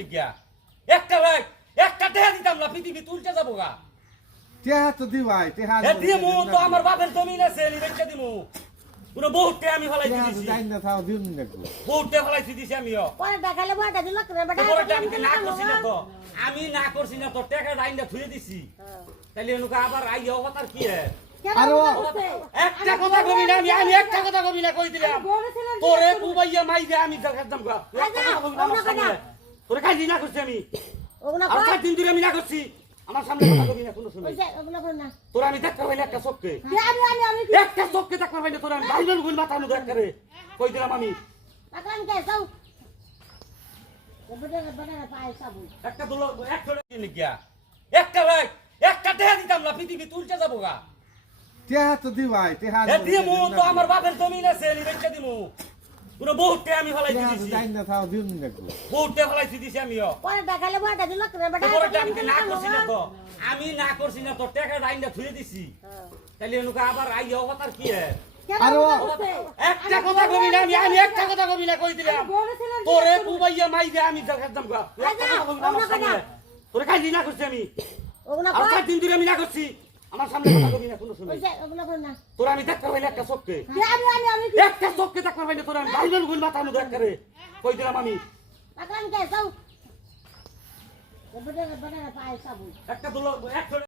লিখিয়া একটা ভাই একটা টেহা দিতাম না পৃথিবী তুলতে যাবো গা টেহা তো দিবাই টেহা দিমু তো আমার বাপের জমিন আছে বেচে দিমু পুরো বহুত টেহা আমি ফলাই টেহা তো দিছি যাই না তাও দিন দেখো বহুত টেহা ফলাই দিছি আমিও পরে দেখালে বড়টা দিল করে বেটা পরেরটা আমি না করছি না তো আমি না করছি না তো টাকা রাইন্দা থুয়ে দিছি তাইলে এনুকা আবার আইয়া কথার কি হে একটা কথা কবি না আমি একটা কথা কবি না কই দিলাম তোরে বুবাইয়া মাইরে আমি দেখাতাম গা একটা কথা কবি না আমার সামনে তোরে কাজ না করছি আমি ওগুলা আর 4 দিন ধরে আমি না করছি আমার সামনে কথা কবি না কোনো সময় ওগুলা বল না তোরা আমি দেখতে পাই না একটা চোখকে আমি একটা চোখকে দেখতে পাই না তোরা আমি বাইবেল গুণ মাথা নু দেখ করে কই দিলাম আমি পাকলাম কে যাও বড় বড় পায় সাবু একটা দুলো এক ছোট দিন গিয়া একটা ভাই একটা টেহা দিতাম না পৃথিবী তুলতে যাবো গা টেহা তো দিবাই টেহা দিমু তো আমার বাপের জমিন আছে বেচে দিমু পুরো বহুত টেহা আমি ফলাই টেহা তো দিছি যাই না তাও দিন দেখো বহুত টেহা ফলাই দিছি আমিও পরে দেখালে বড়টা দিল করে বেটা পরেরটা আমি না করছি না তো আমি না করছি না তো টাকা রাইন্দা থুয়ে দিছি তাইলে এনুকা আবার আইয়া কথার কি হে একটা কথা কবি না আমি একটা কথা কবি না কই দিলাম তোরে বুবাইয়া মাইরে আমি দেখাতাম গা একটা কথা কবি না আমার সামনে তোরে কাজ না করছি আমি ওগুলা আর 4 দিন ধরে আমি না করছি আমার সামনে কথা কবি না কোনো সময় ওগুলা বল না তোরা আমি দেখতে পাই না একটা চোখকে আমি একটা চোখকে দেখতে পাই না তোরা আমি বাইবেল গুণ মাথা নু দেখ করে কই দিলাম আমি পাকলাম কে যাও বড় বড় পায় সাবু একটা দুলো এক ছোট